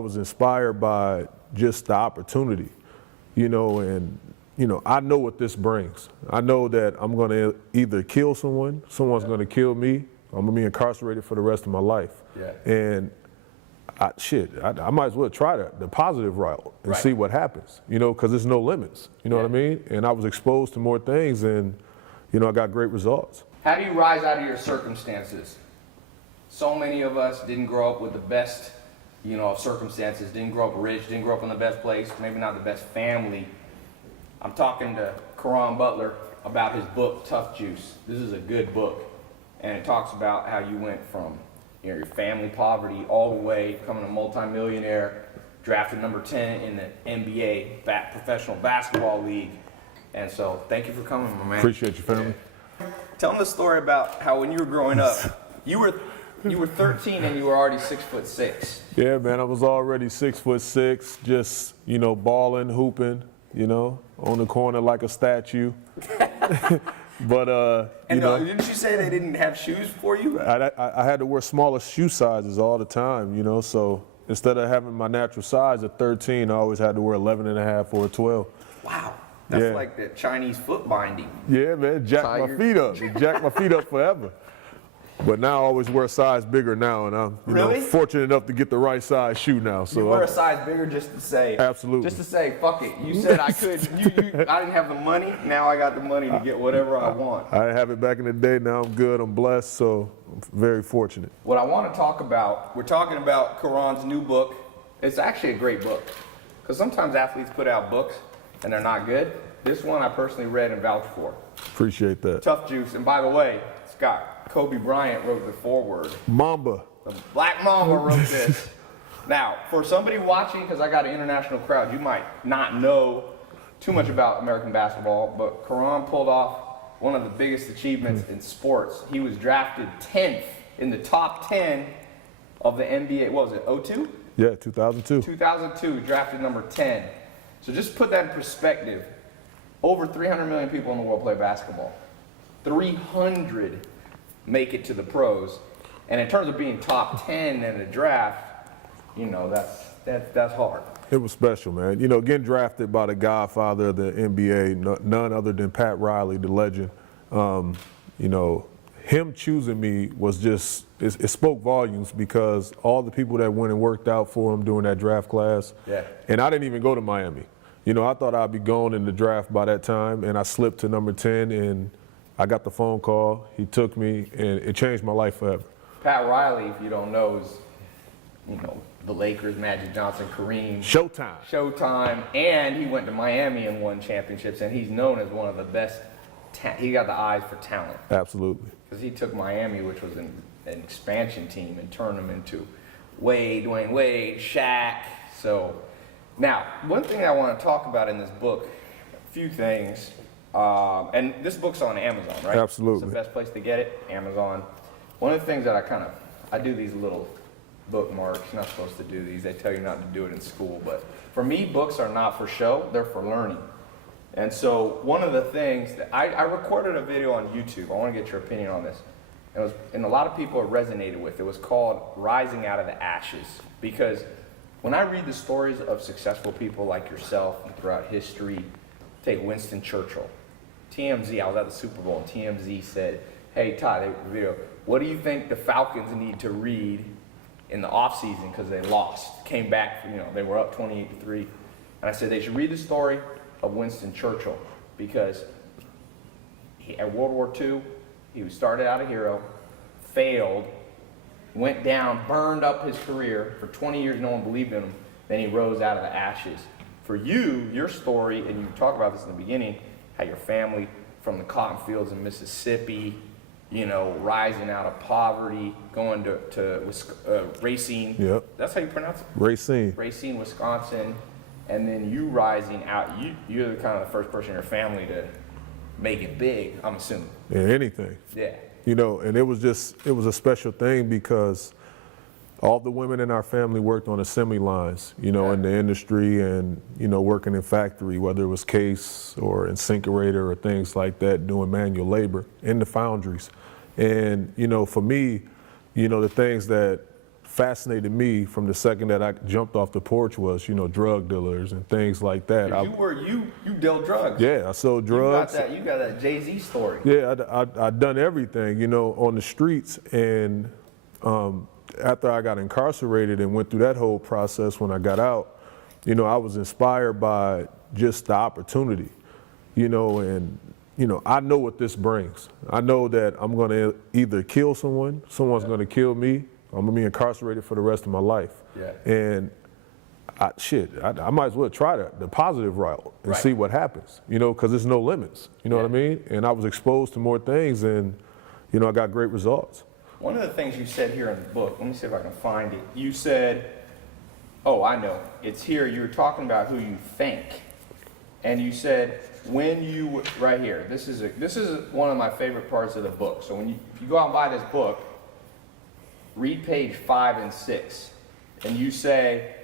I was inspired by just the opportunity, and I know what this brings. I know that I'm going to either kill someone, someone's going to kill me, I'm going to be incarcerated for the rest of my life. Yeah. And I might as well try the positive route and see what happens, because there's no limits, what I mean? And I was exposed to more things and, I got great results. How do you rise out of your circumstances? So many of us didn't grow up with the best, of circumstances, didn't grow up rich, didn't grow up in the best place, maybe not the best family. I'm talking to Caron Butler about his book, Tough Juice. This is a good book, and it talks about how you went from your family poverty all the way, becoming a multimillionaire, drafted number 10 in the NBA, Professional Basketball League. And so, thank you for coming, my man. Appreciate you, family. Tell them the story about how when you were growing up, you were 13 and you were already 6'6". Yeah, man, I was already 6'6", just, balling, hooping, on the corner like a statue. But, didn't you say they didn't have shoes for you? I had to wear smaller shoe sizes all the time, so instead of having my natural size at 13, I always had to wear 11 and a half or a 12. Wow. That's like the Chinese foot binding. Yeah, man, jack my feet up. It jacked my feet up forever. But now I always wear a size bigger now, and I'm fortunate enough to get the right size shoe now. So you wear a size bigger just to say. Absolutely. Just to say, fuck it. You said I could. I didn't have the money. Now I got the money to get whatever I want. I didn't have it back in the day. Now I'm good. I'm blessed. So I'm very fortunate. What I want to talk about, we're talking about Caron's new book. It's actually a great book, because sometimes athletes put out books and they're not good. This one I personally read and vouched for. Appreciate that. Tough Juice. And by the way, Scott, Kobe Bryant wrote the foreword. Mamba. The Black Mamba wrote this. Now, for somebody watching, because I got an international crowd, you might not know too much about American basketball, but Caron pulled off one of the biggest achievements in sports. He was drafted 10th in the top 10 of the NBA. What was it, 02? Yeah, 2002. 2002, drafted number 10. So just put that in perspective. Over 300 million people in the world play basketball. 300 make it to the pros. And in terms of being top 10 in the draft, that's hard. It was special, man. Getting drafted by the godfather of the NBA, none other than Pat Riley, the legend. Him choosing me was just, it spoke volumes, because all the people that went and worked out for him during that draft class. Yeah. And I didn't even go to Miami. I thought I'd be gone in the draft by that time, and I slipped to number 10, and I got the phone call. He took me, and it changed my life forever. Pat Riley, if you don't know, is, the Lakers, Magic Johnson, Kareem. Showtime. And he went to Miami and won championships, and he's known as one of the best. He got the eyes for talent. Absolutely. Because he took Miami, which was an expansion team, and turned them into Dwayne Wade, Shaq. So now, one thing I want to talk about in this book, a few things. And this book's on Amazon, right? Absolutely. It's the best place to get it, Amazon. One of the things that I do these little bookmarks. You're not supposed to do these. They tell you not to do it in school. But for me, books are not for show. They're for learning. And so one of the things that I recorded a video on YouTube. I want to get your opinion on this. And a lot of people it resonated with. It was called Rising Out of the Ashes. Because when I read the stories of successful people like yourself throughout history, take Winston Churchill. TMZ, I was at the Super Bowl, and TMZ said, hey, Tai, what do you think the Falcons need to read in the offseason, because they lost, came back, they were up 28-3. And I said they should read the story of Winston Churchill, because at World War II, he started out a hero, failed, went down, burned up his career. For 20 years, no one believed in him. Then he rose out of the ashes. For you, your story, and you talk about this in the beginning, how your family from the cotton fields in Mississippi, rising out of poverty, going to Racine. Yep. That's how you pronounce it? Racine. Racine, Wisconsin. And then you rising out, you're the kind of the first person in your family to make it big, I'm assuming. Yeah, anything. Yeah. And it was a special thing, because all the women in our family worked on assembly lines, in the industry, and, working in factory, whether it was case or incinerator or things like that, doing manual labor in the foundries. And, for me, the things that fascinated me from the second that I jumped off the porch was, you know, drug dealers and things like that. 'Cause you dealt drugs. Yeah, I sold drugs. You got that Jay-Z story. Yeah, I'd done everything, you know, on the streets. And after I got incarcerated and went through that whole process when I got out, you know, I was inspired by just the opportunity, you know, and, you know, I know what this brings. I know that I'm going to either kill someone, someone's going to kill me, I'm going to be incarcerated for the rest of my life. Yeah. And I might as well try the positive route and Right. see what happens, you know, because there's no limits, you know what I mean? And I was exposed to more things and, you know, I got great results. One of the things you said here in the book, let me see if I can find it. You said, oh, I know, it's here. You were talking about who you think. And you said, right here, this is one of my favorite parts of the book. So if you go out and buy this book, read page 5 and 6. And you say,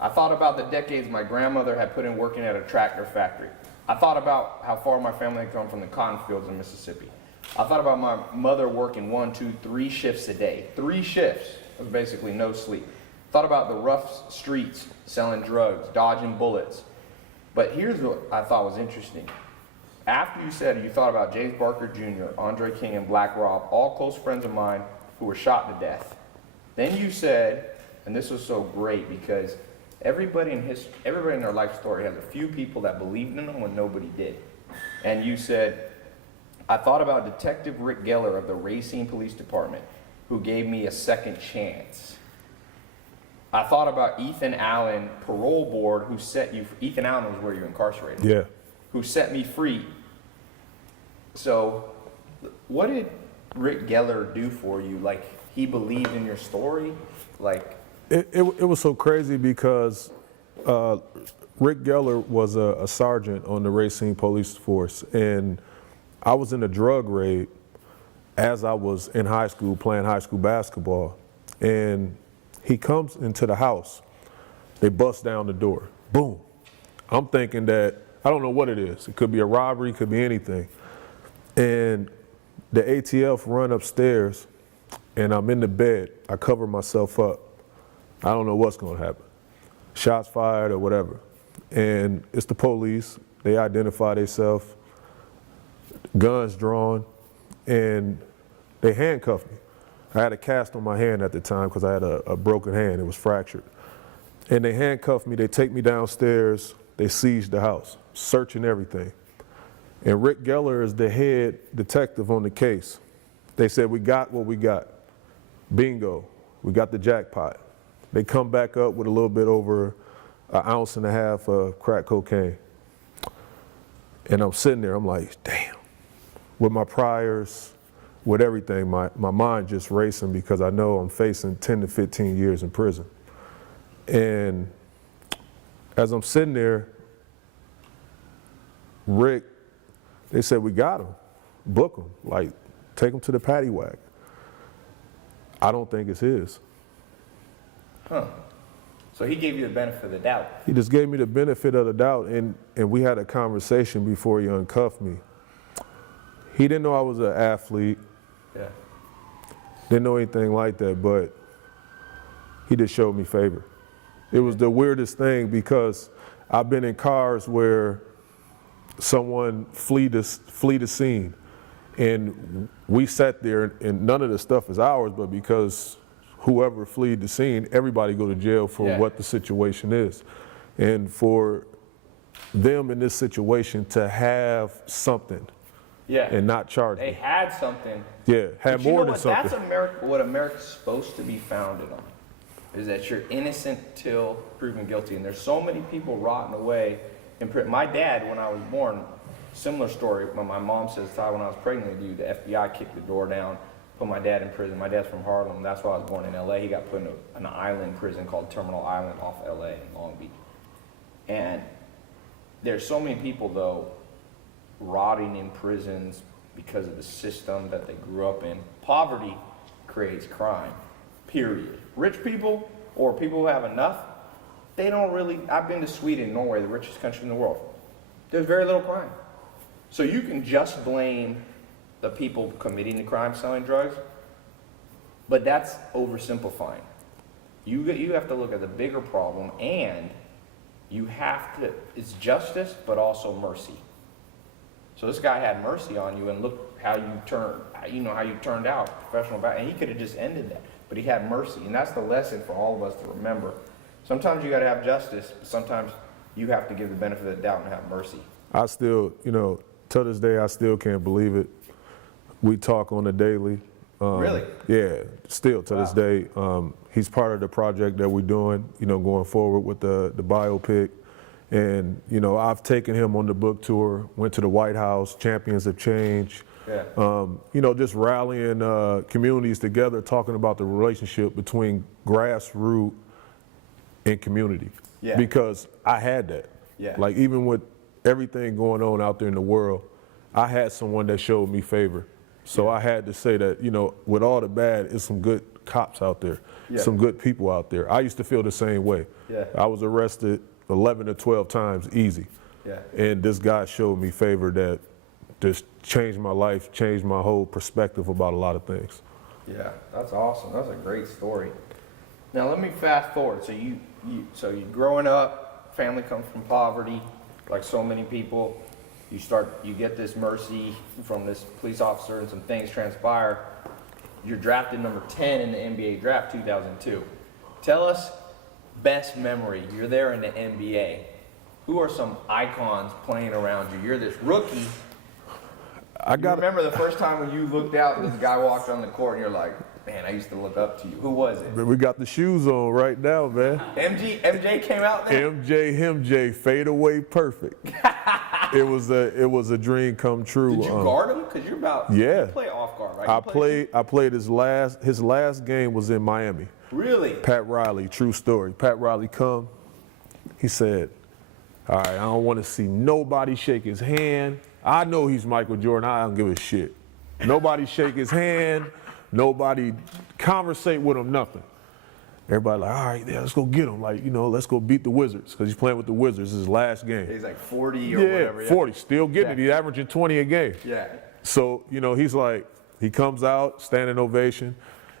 I thought about the decades my grandmother had put in working at a tractor factory. I thought about how far my family had come from the cotton fields in Mississippi. I thought about my mother working 1, 2, 3 shifts a day. 3 shifts was basically no sleep. Thought about the rough streets, selling drugs, dodging bullets. But here's what I thought was interesting. After you said you thought about James Barker Jr., Andre King, and Black Rob, all close friends of mine who were shot to death. Then you said, and this was so great because everybody in their life story has a few people that believed in them when nobody did. And you said, I thought about Detective Rick Geller of the Racine Police Department, who gave me a second chance. I thought about Ethan Allen, parole board, who set you, Ethan Allen was where you're incarcerated. Yeah. Who set me free. So, what did Rick Geller do for you? Like, he believed in your story? Like, It was so crazy because Rick Geller was a sergeant on the Racine Police Force, and I was in a drug raid as I was in high school playing high school basketball, and he comes into the house. They bust down the door. Boom. I'm thinking that, I don't know what it is. It could be a robbery, it could be anything. And the ATF run upstairs, and I'm in the bed. I cover myself up. I don't know what's going to happen. Shots fired or whatever. And it's the police. They identify themselves, guns drawn, and they handcuffed me. I had a cast on my hand at the time because I had a broken hand. It was fractured. And they handcuffed me. They take me downstairs. They seize the house, searching everything. And Rick Geller is the head detective on the case. They said, we got what we got. Bingo, we got the jackpot. They come back up with a little bit over 1.5 ounces of crack cocaine. And I'm sitting there, I'm like, damn. With my priors, with everything, my mind just racing because I know I'm facing 10 to 15 years in prison. And as I'm sitting there, Rick, they said, we got him, book him, like take him to the paddy wagon. I don't think it's his. huh. So he gave you the benefit of the doubt. He just gave me the benefit of the doubt, and we had a conversation before he uncuffed me. He didn't know I was an athlete, Yeah. didn't know anything like that, but he just showed me favor. It was the weirdest thing because I've been in cars where someone flee the scene, and we sat there, and none of the stuff is ours, but because whoever fled the scene, everybody go to jail for what the situation is. And for them in this situation to have something and not charge They me. had something. Yeah, had But you more know than what? something. That's what America's supposed to be founded on, is that you're innocent till proven guilty. And there's so many people rotting away in prison. My dad, when I was born, similar story, when my mom says, Ty, when I was pregnant with you, the FBI kicked the door down, put my dad in prison. My dad's from Harlem. That's why I was born in LA. He got put in an island prison called Terminal Island off LA in Long Beach. And there's so many people, though, rotting in prisons because of the system that they grew up in. Poverty creates crime, period. Rich people or people who have enough, they don't really, I've been to Sweden, Norway, the richest country in the world. There's very little crime. So you can just blame the people committing the crime, selling drugs, but that's oversimplifying. You have to look at the bigger problem, and you have to, it's justice, but also mercy. So this guy had mercy on you, and look how you turned, how you turned out professional, and he could have just ended that, but he had mercy, and that's the lesson for all of us to remember. Sometimes you got to have justice, but sometimes you have to give the benefit of the doubt and have mercy. I still, to this day, I still can't believe it. We talk on a daily. Really? Yeah, still to this day. He's part of the project that we're doing, going forward with the biopic. And, I've taken him on the book tour, went to the White House, Champions of Change. Yeah. Just rallying communities together, talking about the relationship between grassroots and community. Yeah. Because I had that. Yeah. Like, even with everything going on out there in the world, I had someone that showed me favor. So I had to say that, with all the bad, it's some good cops out there, some good people out there. I used to feel the same way. Yeah. I was arrested 11 to 12 times easy. Yeah. And this guy showed me favor that just changed my life, changed my whole perspective about a lot of things. Yeah, that's awesome. That's a great story. Now let me fast forward. So you growing up, family comes from poverty, like so many people. You get this mercy from this police officer, and some things transpire. You're drafted number 10 in the NBA draft 2002. Tell us best memory. You're there in the NBA. Who are some icons playing around you? You're this rookie. You remember the first time when you looked out and this guy walked on the court and you're like, man, I used to look up to you. Who was it? We got the shoes on right now, man. MJ came out there? MJ, fade away perfect. It was a dream come true. Did you guard him? Because you play off guard, right? I played his last game was in Miami. Really? Pat Riley, true story. Pat Riley come, he said, all right, I don't want to see nobody shake his hand. I know he's Michael Jordan, I don't give a shit. Nobody shake his hand, nobody conversate with him, nothing. Everybody like, all right, yeah, let's go get him. Like, let's go beat the Wizards, because he's playing with the Wizards, his last game. He's like 40 or whatever. Yeah, 40, still getting it. He's averaging 20 a game. Yeah. So, he's like, he comes out, standing ovation.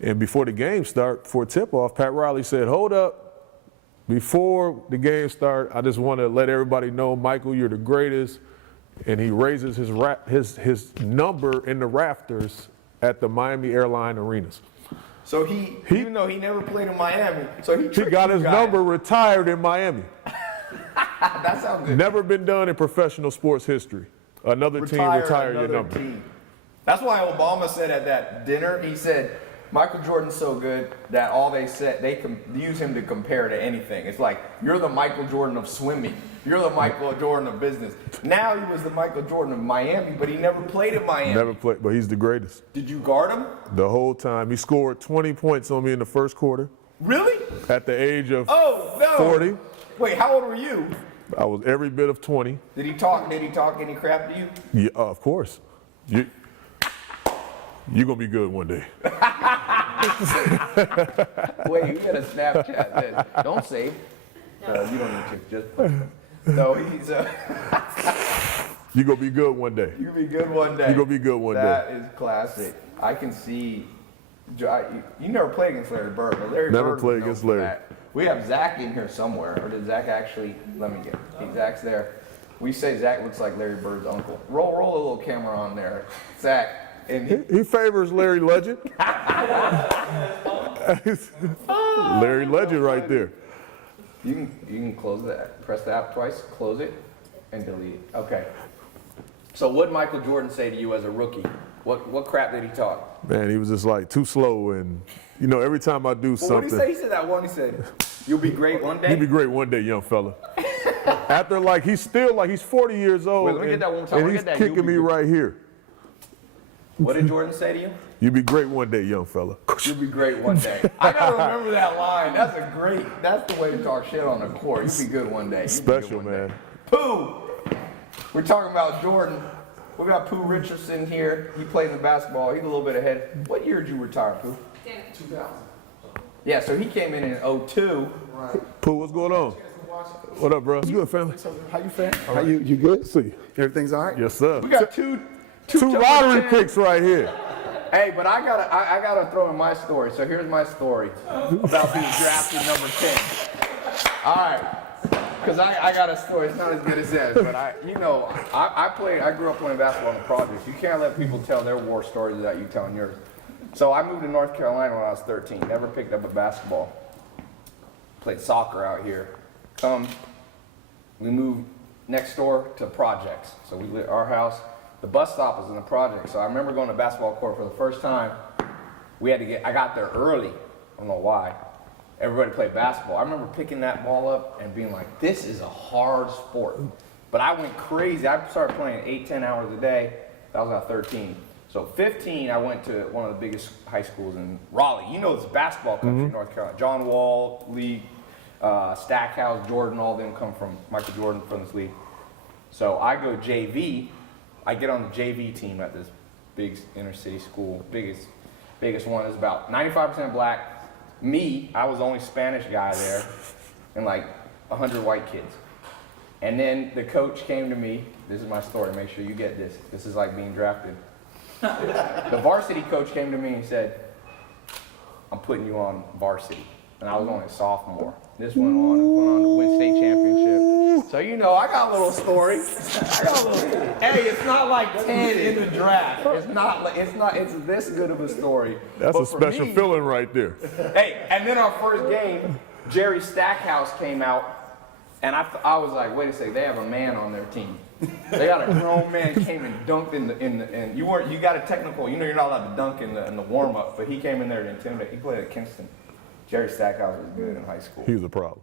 And before the game start, before tip-off, Pat Riley said, hold up. Before the game start, I just want to let everybody know, Michael, you're the greatest. And he raises his number in the rafters at the Miami Airline Arenas. So he even though he never played in Miami, so he got his number retired in Miami. That sounds good. Never been done in professional sports history. Another team retire your number. Team. That's why Obama said at that dinner, he said, Michael Jordan's so good that all they said, they can use him to compare to anything. It's like, you're the Michael Jordan of swimming. You're the Michael Jordan of business. Now he was the Michael Jordan of Miami, but he never played in Miami. Never played, but he's the greatest. Did you guard him? The whole time. He scored 20 points on me in the first quarter. Really? At the age of 40. Wait, how old were you? I was every bit of 20. Did he talk any crap to you? Yeah, of course. You're going to be good one day. Wait, you got a Snapchat this. Don't save. You don't need to. Just no, he's you're going to be good one day. You're going to be good one day. You're going to be good one day. That is classic. I can see. You never played against Larry Bird, but Larry never Bird played against Larry. That. We have Zach in here somewhere. Or did Zach actually? Let me get. Zach's there. We say Zach looks like Larry Bird's uncle. Roll a little camera on there, Zach. And he favors Larry Legend. Larry Legend right there. You can close that. Press the app twice, close it, and delete it. Okay. So what did Michael Jordan say to you as a rookie? What crap did he talk? Man, he was just like too slow, and every time I do something. What did he say? He said that one. He said, "You'll be great one day." You'll be great one day, young fella. After he's 40 years old. Wait, let me get that one time. And he's kicking me right here. What did Jordan say to you? You'll be great one day, young fella. You'll be great one day. I gotta remember that line. That's the way to talk shit on the court. You'll be good one day. Special, man. Pooh! We're talking about Jordan. We got Pooh Richardson here. He plays the basketball. He's a little bit ahead. What year did you retire, Pooh? 2000. Yeah, so he came in 02. Right. Pooh, what's going on? What up, bro? It's good, family. How you fam? How you good? See. Everything's all right? Yes, sir. We got two lottery picks right here. Hey, but I gotta throw in my story. So here's my story about being drafted number 10. All right, because I got a story. It's not as good as this, but I grew up playing basketball in the projects. You can't let people tell their war stories without you telling yours. So I moved to North Carolina when I was 13. Never picked up a basketball. Played soccer out here. We moved next door to projects. So our house, the bus stop was in the project. So I remember going to basketball court for the first time. I got there early. I don't know why. Everybody played basketball. I remember picking that ball up and being like, this is a hard sport. But I went crazy. I started playing 8-10 hours a day. That was at 13. So 15, I went to one of the biggest high schools in Raleigh. You know, it's basketball country, North Carolina. John Wall League, Stackhouse, Jordan, all of them come from Michael Jordan from this league. So I go JV. I get on the JV team at this big inner city school. Biggest one is about 95% black. Me, I was the only Spanish guy there, and like 100 white kids. And then the coach came to me. This is my story. Make sure you get this. This is like being drafted. The varsity coach came to me and said, I'm putting you on varsity. And I was only a sophomore. This went on to win state championship. So I got a little story. Hey, it's not like 10 in the draft. It's this good of a story. That's a special feeling right there. Hey, and then our first game, Jerry Stackhouse came out, and I was like, wait a second, they have a man on their team. They got a grown man came and dunked in you got a technical, you're not allowed to dunk in the warm up, but he came in there to intimidate. He played at Kingston. Jerry Stackhouse was good in high school. He was a problem.